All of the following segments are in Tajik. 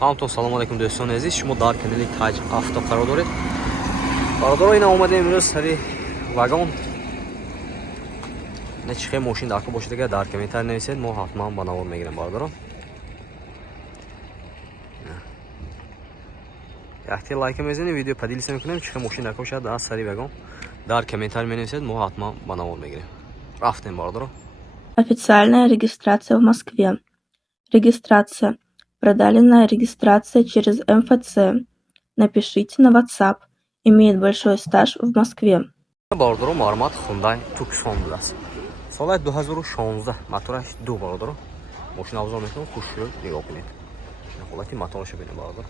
ҳамтон салом алейкум дӯстони азиз, шумо дар канали Taj Авто қарор доред. Бародаро, ина омадем имрӯз сари вагон. Не чӣ хел мошин дар ко бошад, агар дар комментар нависед, мо ҳатман ба навод мегирем. Бародаро, якти лайк мезанем, видео поделиться мекунем, чӣ хел мошин дар ко бошад дар сари вагон. Дар комментар менависед, мо ҳатман ба навод мегирем. Рафтем, бародаро. Официальная регистрация в Москве. Регистрация. Продленная регистрация через МФЦ. Напишите на WhatsApp. Имеет большой стаж в Москве. Бародаро, маълумот Hyundai Tucson будааст. Соли 2016 мотораш 2. Бародаро, мошин авзор мекунем, хушрӯй нигоҳ кунед. Ҳолати матоашо бинед. Бародаро,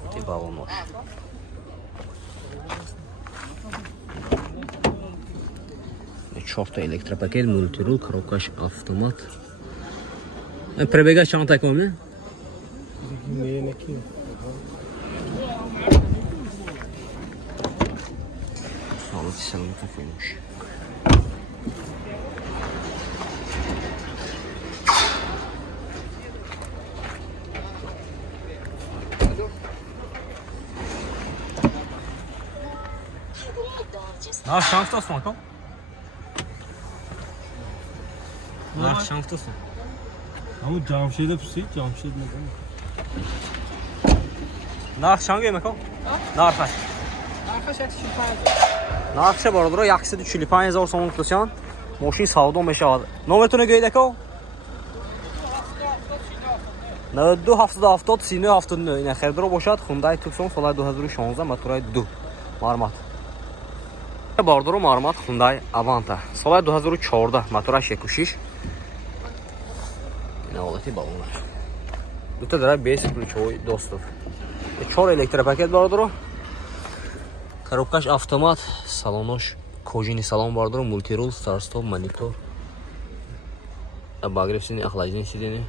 ҳолати балонош. Чорта электропакет, мультирул, коробкаш автомат. Пробега чанд таком, не? Ҳолати саломати фойнуш. Наш шанстасын, ака? Наш шанстасын. Ama Camşehir'de püseyit, Camşehir'de ne? Narx çangi yemek o? Narxaş. Narxaş baradaро 145,000 сомон кутасян. Мошин савдо мешавад. Номертон гӯйдак о? 92 70 39 ина хердро бошад. Hyundai Tucson соли 2016 мотораи 2. Маълумот. Бародаро, маълумот Hyundai Avanta соли 2014 мотораш 1.6. Ҳолати балонаш. Дута дара без ключовой доступ. 4 электропакет бародаро. Коробкаш автомат, салонош кожини салон бародаро, мультирул, старт-стоп, монитор. Обогрев сидений, охлаждение сидений.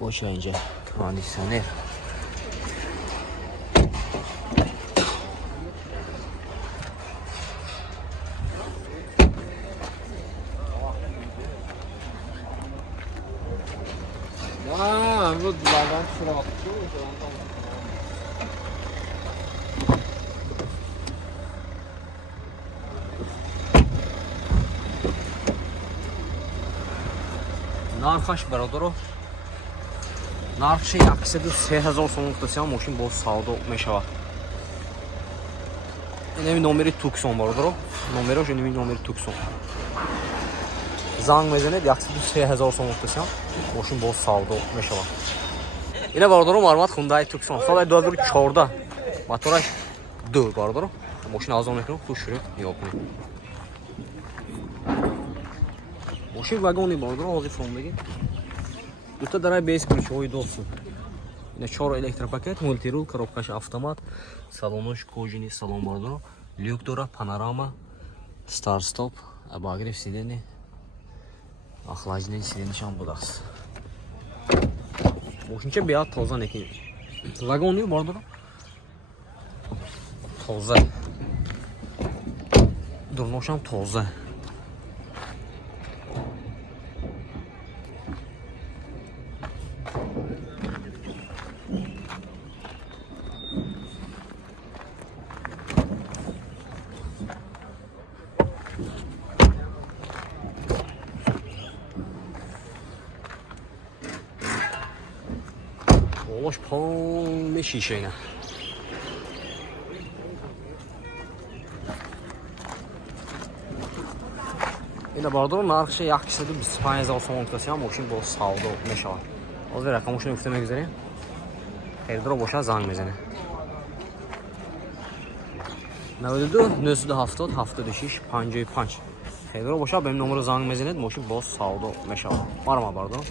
Боша инҷа кондиционер. Вот лаган срок. Нархаш бародаро. Нархши 103,000 сомон кутасян, мошин бо савдо мешавад. Инами номери Tucson бародаро. Номерош инами номери Tucson. Занг мезанед 103,000 сомон кутасян, мошин бо савдо мешавад. Ина бародаро, маълумот Hyundai Tucson соли 2014 мотораш 2. бародаро, мошин авзор мекунем, хушрӯй нигоҳ кунед. Мошин вагони бародаро, ҳозир фромбеги. Дута дара без ключовой доступ. Ина 4 электропакет, мультирул, коробкаш автомат, салонош кожини салон бародаро, люк дора, панорама, старт-стоп, обогрев сидений, охлаждение сиденийшам будааст. Мошинча беяд тоза некин. Вагони бародаро тоза. Дурношам тоза. Олош полный шиша ина. Ина бародаро, нархши 125,000 сомон кутасян, мошин бо савдо мешавад. Ҳозир рақамошро гуфта мегузарем. Хердро бошад, занг мезанем. 92 970 76 55. Хердро бошад, ба ин номеро занг мезанед, мошин бо савдо мешавад. Маълумот бародаро.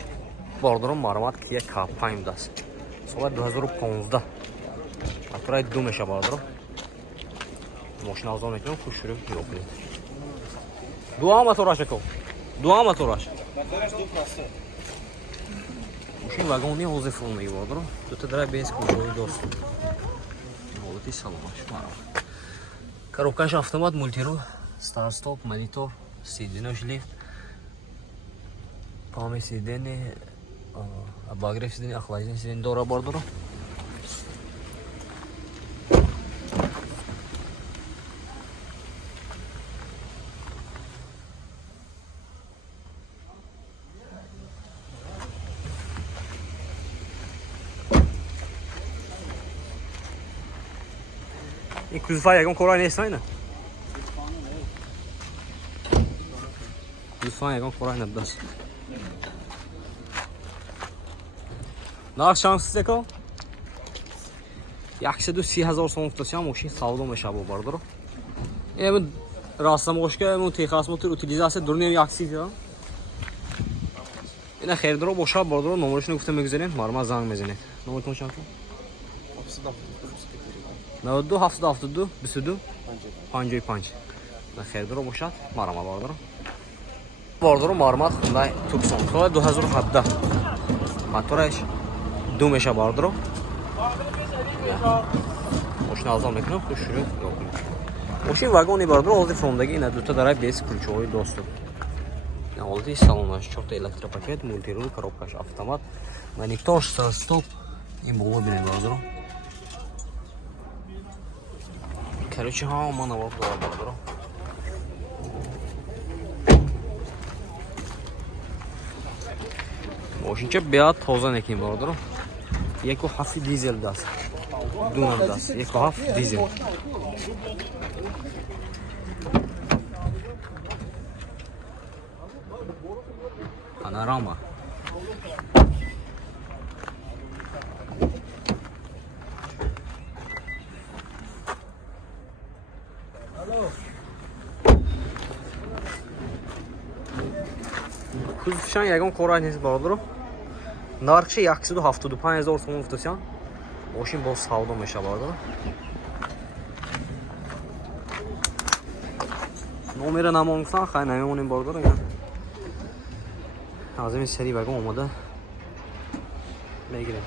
Бародаро, маълумот Kia K5 будааст. соли 2015 мотораи 2 мешавад бародаро. Мошин авзор мекунем, хушрӯй нигоҳ кунед. Дуам мотораш ако. Дуам мотораш. Мотораш 2 просто. Мошин вагони ҳозир фурмеги бародаро. Дута дара без ключовой доступ. Ҳолати саломаш. Коробкаш автомат, мультирул, старт-стоп, монитор, сиденош лифт. Tamam sideni bagrev sideni aklayıcın sideni doğru borduru. Inclusive jak on kolay neyse aynı. Lütfen jak on kolay ne das. Nach şanssız eko. Yaxşı da 30,000 so'm uftasiam mashina savdo mashab bordir. Endi rastlamoqga bu texas motor utilizatsiya durni yaxshi ya. Ina xerdro boshab bordir. Nomerishni gufta megizenen, marma zang mezenet. Nomer konuşan ki? 92 haftada 22 55. Na xerdro boshad, marma bordir. Bordir marmat Hyundai Tucson. Xo 2017. Motorash دو میشه باردرو ماشین ازم میکنم خوش شروع ماشین واگونی باردرو از فروندگی اینا دو تا داره بیس کلچوی دوستو اینا oldu salonlaş çok da elektropaket multi rul коробкаш автомат монитор стоп این було бинен باردرو короче ها мана باردرو ماشین بیاد توزن اکیم باردرو یک و هفت دیزل دست دونم دست یک و هفت دیزل پانوراما خصوصا یکم کورای نیست باردرو нархи 175,000 сом уфтасян мошин боз савдо мешавад. номера намонгсан хай намемонем бордор аз ин сери вагон омода мегирем.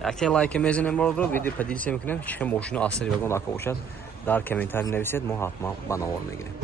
Якте лайк мезенем бордор видео падилсе мекунем чихе мошину асари вагон ака бошад дар комментарий нависед мо ҳатман ба навор мегирем.